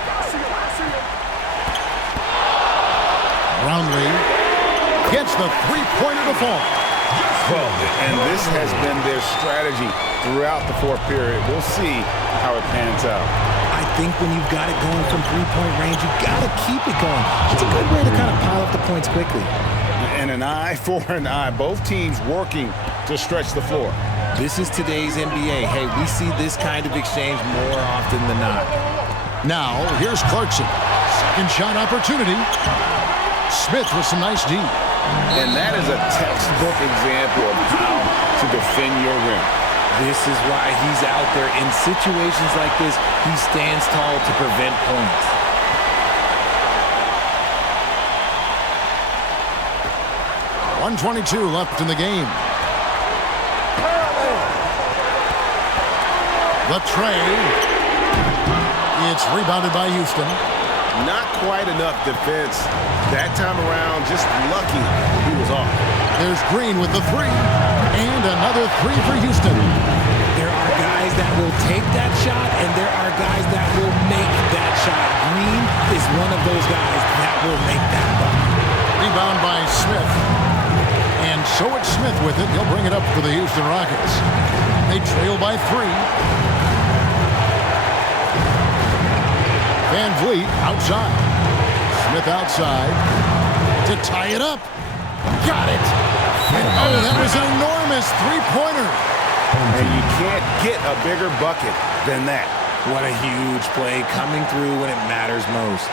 Brownlee gets the three-pointer to fall. Well, and this has been their strategy throughout the fourth period. We'll see how it pans out. I think when you've got it going from three-point range, you've got to keep it going. It's a good way to kind of pile up the points quickly. And an eye for an eye. Both teams working to stretch the floor. This is today's NBA. Hey, we see this kind of exchange more often than not. Now, here's Clarkson. Second shot opportunity. Smith with some nice D. And that is a textbook example of how to defend your rim. This is why he's out there. In situations like this, he stands tall to prevent points. .122 left in the game. The tray. It's rebounded by Houston. Not quite enough defense. That time around, just lucky he was off. There's Green with the three. And another three for Houston. There are guys that will take that shot, and there are guys that will make that shot. Green is one of those guys that will make that bucket. Rebound by Smith. And so it's Smith with it. He'll bring it up for the Houston Rockets. They trail by 3. Van Vliet outside. Smith outside to tie it up. Got it. And oh, that was an enormous three-pointer. And you can't get a bigger bucket than that. What a huge play coming through when it matters most.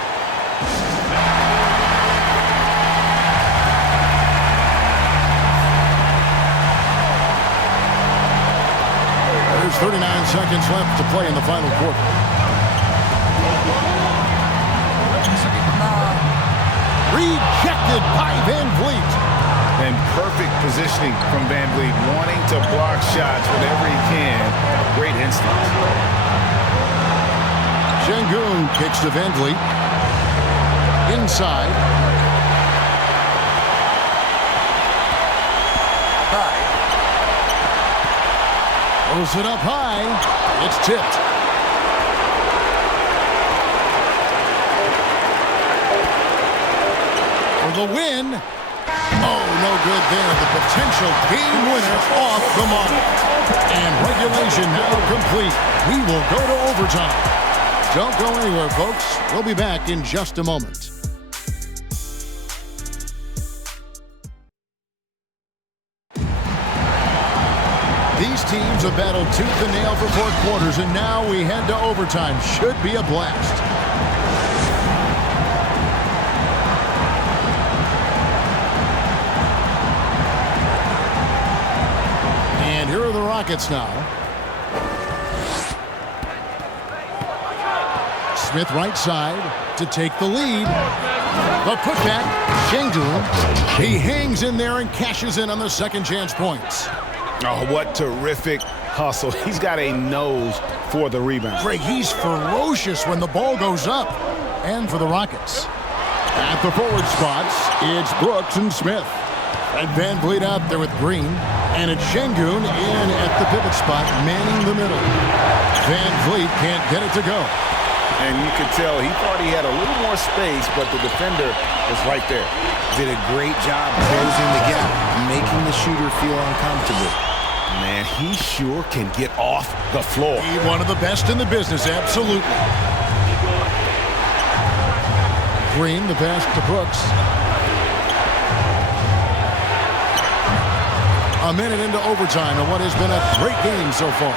There's 39 seconds left to play in the final quarter. Rejected by Van Vliet. And perfect positioning from Van Vliet, wanting to block shots whenever he can. Great instinct. Şengün kicks to Van Vliet. Inside. Throws it up high. It's tipped. the win. Oh, no good there. The potential game winner off the mark. And regulation now complete. We will go to overtime. Don't go anywhere, folks. We'll be back in just a moment. These teams have battled tooth and nail for 4 quarters, and now we head to overtime. Should be a blast. And here are the Rockets now. Smith right side to take the lead. The putback, Schengen. He hangs in there and cashes in on the second chance points. Oh, what terrific hustle. He's got a nose for the rebound. Greg, he's ferocious when the ball goes up. And for the Rockets. At the forward spots, it's Brooks and Smith. And Van Vliet out there with Green. And it's Schengen in at the pivot spot, manning the middle. Van Vliet can't get it to go. And you could tell he thought he had a little more space, but the defender was right there. Did a great job closing the gap, making the shooter feel uncomfortable. Man, he sure can get off the floor. He's one of the best in the business, absolutely. Green, the pass to Brooks. A minute into overtime and what has been a great game so far.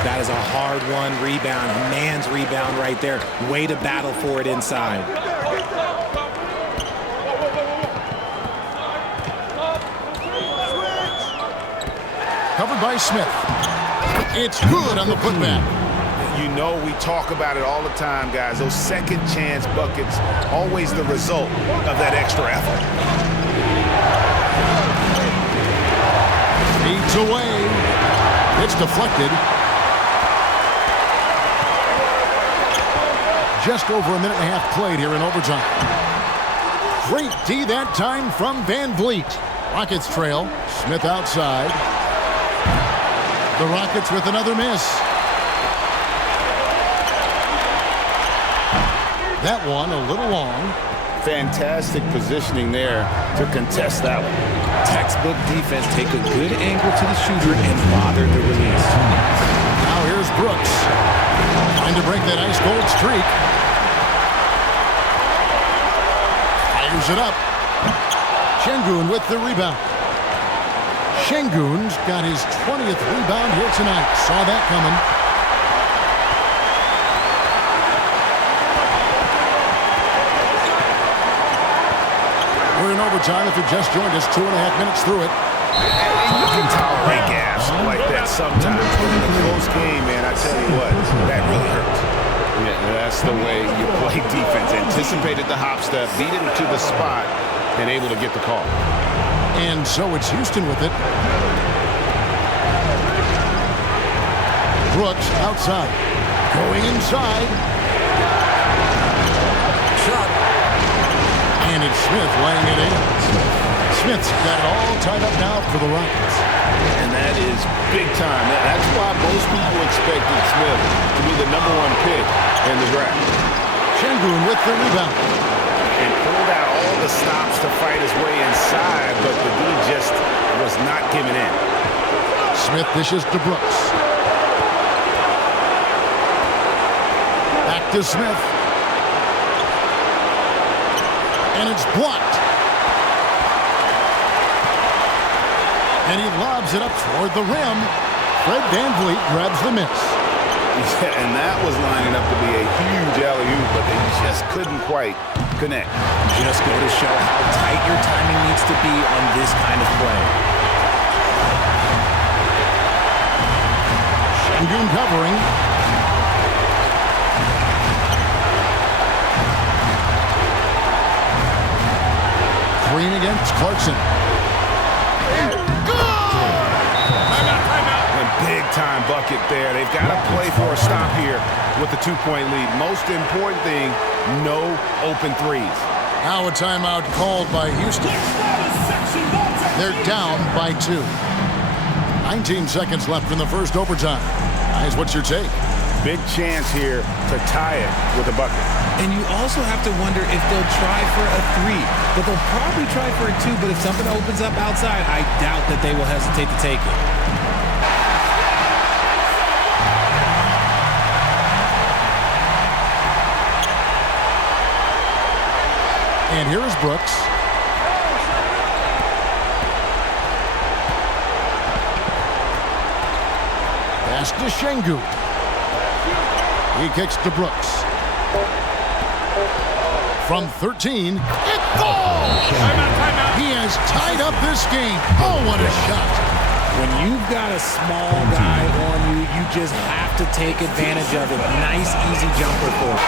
That is a hard-won rebound, a man's rebound right there. Way to battle for it inside. Covered by Smith. It's good on the putback. You know we talk about it all the time, guys. Those second chance buckets, always the result of that extra effort. Feeds away. It's deflected. Just over a minute and a half played here in overtime. Great D that time from Van Vliet. Rockets trail. Smith outside. The Rockets with another miss. That one a little long. Fantastic positioning there to contest that one. Textbook defense. Take a good angle to the shooter and bother the release. Now here's Brooks. Trying to break that ice cold streak. Fires it up. Schengen with the rebound. Schengen's got his 20th rebound here tonight. Saw that coming. We're in overtime. If you just joined us, 2.5 minutes through it. And you can tolerate gas like that sometimes. But in a close game, man, I tell you what, that really hurts. Yeah, that's the way you play defense. Anticipated the hop step, beat him to the spot, and able to get the call. And so it's Houston with it. Brooks outside. Going inside. Shot. And it's Smith laying it in. Smith's got it all tied up now for the Rockets. And that is big time. That's why most people expected Smith to be the #1 pick in the draft. Schengen with the rebound. And pulled out all the stops to fight his way inside, but the dude just was not giving in. Smith dishes to Brooks. Back to Smith. And it's blocked. And he lobs it up toward the rim. Fred Van Vliet grabs the miss. Yeah, and that was lining up to be a huge alley-oop, but they just couldn't quite connect. Just go to show how tight your timing needs to be on this kind of play. Schengen covering. Green against Clarkson. Big-time bucket there. They've got to play for a stop here with the 2-point lead. Most important thing, no open threes. Now a timeout called by Houston. They're down by 2. 19 seconds left in the first overtime. Guys, what's your take? Big chance here to tie it with a bucket. And you also have to wonder if they'll try for a 3. But they'll probably try for a 2. But if something opens up outside, I doubt that they will hesitate to take it. And here is Brooks. Pass to Shengu. He kicks to Brooks. From 13, it falls! Timeout. He has tied up this game. Oh, what a shot. When you've got a small guy on you, you just have to take advantage of it. Nice, easy jumper for him.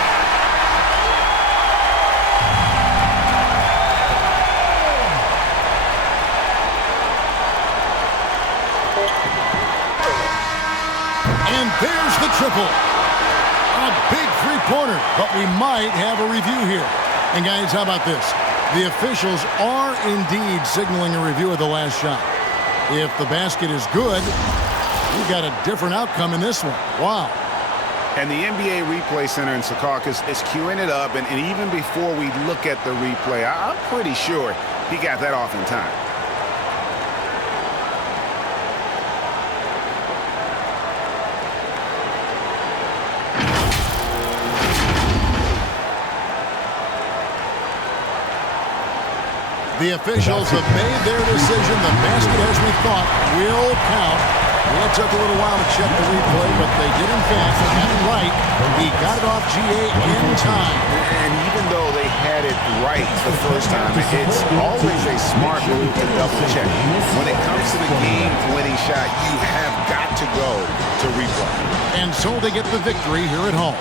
And there's the triple. A big three-pointer, but we might have a review here. And guys, how about this? The officials are indeed signaling a review of the last shot. If the basket is good, we've got a different outcome in this one. Wow. And the NBA Replay Center in Secaucus is queuing it up, and even before we look at the replay, I'm pretty sure he got that off in time. The officials have made their decision. The basket, as we thought, will count. It took a little while to check the replay, but they did in fact get it right. He got it off GA in time. And even though they had it right the first time, it's always a smart move to double check. When it comes to the game-winning shot, you have got to go to replay. And so they get the victory here at home.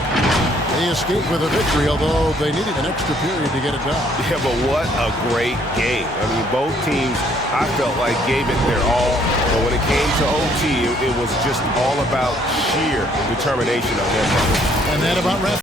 They escaped with a victory, although they needed an extra period to get it done. Yeah, but what a great game. I mean, both teams, I felt like, gave it their all. But when it came to OT, it was just all about sheer determination of their part. And that about wraps